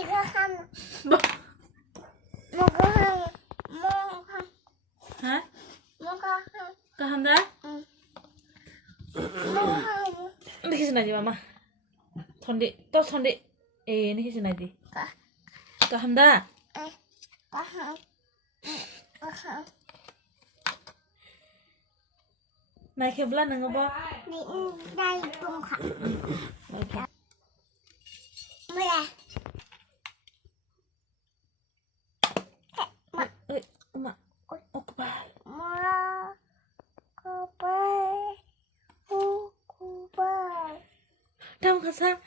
이거 한 뭐? 뭐가 한 Hả? 뭐가 한 Kau hamda? 응. 뭐가 한 Ini kisah aja mama. Thondi, to thondi. Ini kisah aja. Kau hamda? 가한 가한 Này kebla nengah bo. 나이 뽕가 Okay. 뭐야 Ơi, 엄마. 오빠. 뭐야 고발 고발 다음 가사.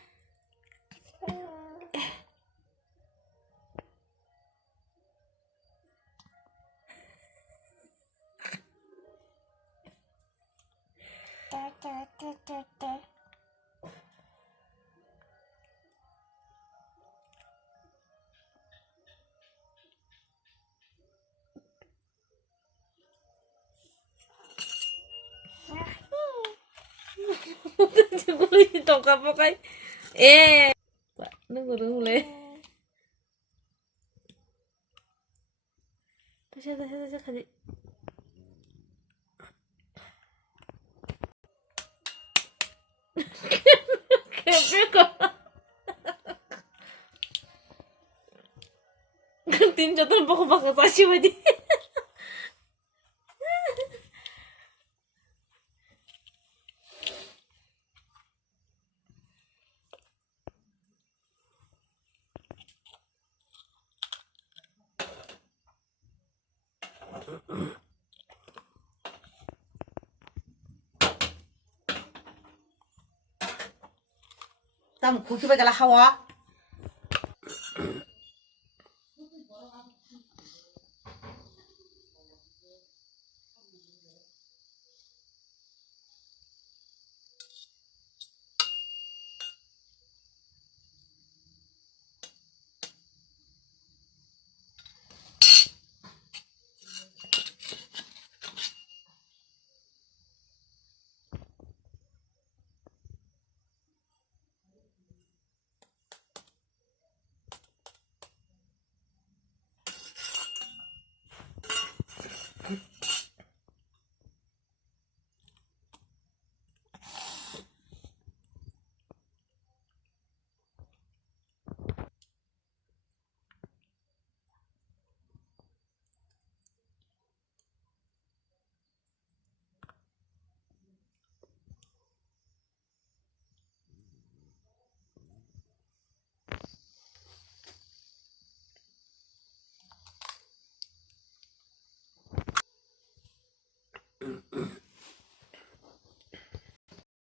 따따따따따 Boleh tongkat pakai. Pak, nunggu dulu. 다시 가지. Kepeka. Tin cho tôi bako bako sashi wadi. Tao một cú chú bây giờ là hao á